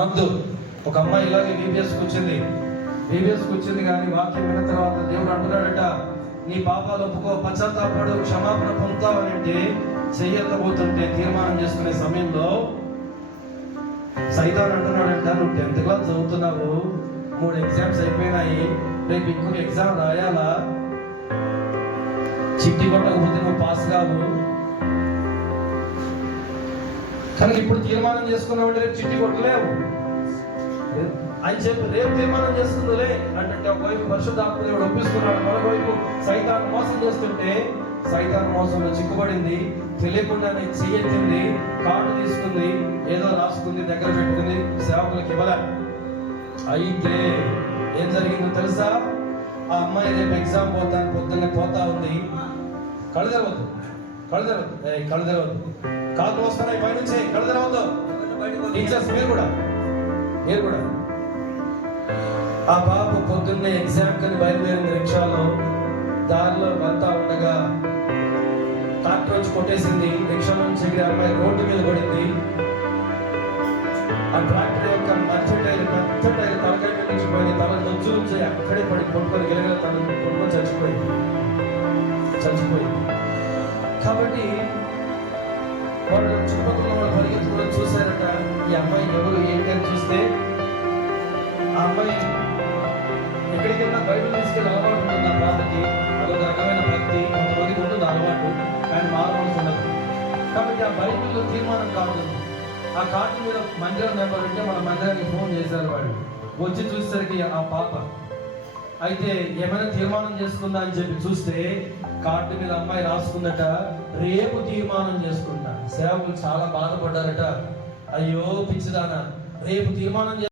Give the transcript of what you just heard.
వద్దు. ఒక అమ్మాయి ఇలాగే వీబీఎస్కి వచ్చింది కానీ వాక్యం విన్న తర్వాత దేవుడు అంటున్నాడట, నీ పాపాలు ఒప్పుకో, పశ్చాత్తాపడు, క్షమాపణ పొందుతావని అంటే చెయ్యకపోతుంటే తీర్మానం చేసుకునే సమయంలో సైతాన్ అంటున్నాడంట, నువ్వు 10th క్లాస్ చదువుతున్నావు, 3 ఎగ్జామ్స్ అయిపోయినాయి, రేపు ఇంకొక ఎగ్జామ్ రాయాలా, చిట్టి కొట్టకపోతే నువ్వు పాస్ కావు, కానీ ఇప్పుడు తీర్మానం చేసుకున్నావు, రేపు చిట్టి కొట్టలేవు అని చెప్పి రేపు తీర్మానం చేస్తుందిలే అంటే ఒకవైపు పరిశుద్ధాత్మ దేవుడు ఒప్పిస్తున్నాడు, మరోవైపు సైతాన్ మోసం చేస్తుంటే సైతాన్ మోసంలో చిక్కుబడింది, తెలియకుండానే చెయ్యెత్తింది, కార్డు తీసుకుంది, ఏదో రాసుకుంది, దగ్గర పెట్టుకుంది, సేవకులకు ఇవ్వలే. అయితే ఏం జరిగిందో తెలుసా? ఆ అమ్మాయి రేపు ఎగ్జామ్ పొద్దున్నే పోతా ఉంది, కళ్ళు తెరవద్దు, కాకులు వస్తున్నాయి పైనుంచి, కళ్ళు తెరవద్దు. టీచర్స్ మీరు కూడా ఆ పాప పొద్దున్నే ఎగ్జామ్ కని బయలుదేరింది రిక్షాలో. దారిలో వెళ్తా ఉండగా ట్రాక్టర్ వచ్చి కొట్టేసింది, రిక్షా నుంచి ఎగిరి అమ్మాయి రోడ్డు మీద పడింది. ఆ ట్రాక్టర్ యొక్క మధ్య టైర్ తలకాయ మీద నుంచి పోయింది, తల నొచ్చు నుంచి అక్కడే పడి కొట్టుకొని గిలగల తను కొట్టుకొని చచ్చిపోయింది. కాబట్టి వాళ్ళు చుట్టుపక్కల వాళ్ళు పరిగెత్తుకుని చూశారట, ఈ అమ్మాయి ఎవరు ఏంటని చూస్తే ఆ అమ్మాయి ఎక్కడికైనా బైబిల్ తీసుకెళ్ళి అలవాటు ఉంటుంది. ఆ పాపకి అదొక రకమైన భక్తి, కొంతమందికి ఉంటుంది అలవాటు, కానీ మారవలసి ఉండదు. కాబట్టి ఆ బైబిల్లో తీర్మానం కార్డు, ఆ కార్డు మీద మందిరం నెంబర్ ఉంటే మన మందిరానికి ఫోన్ చేశారు. వాళ్ళు వచ్చి చూసేసరికి ఆ పాప అయితే ఏమైనా తీర్మానం చేసుకుందా అని చెప్పి చూస్తే కార్డు మీద అమ్మాయి రాసుకుందట, రేపు తీర్మానం చేసుకుంటా. సేవకులు చాలా బాధపడ్డారట, అయ్యో పిచ్చిదానా, రేపు తీర్మానం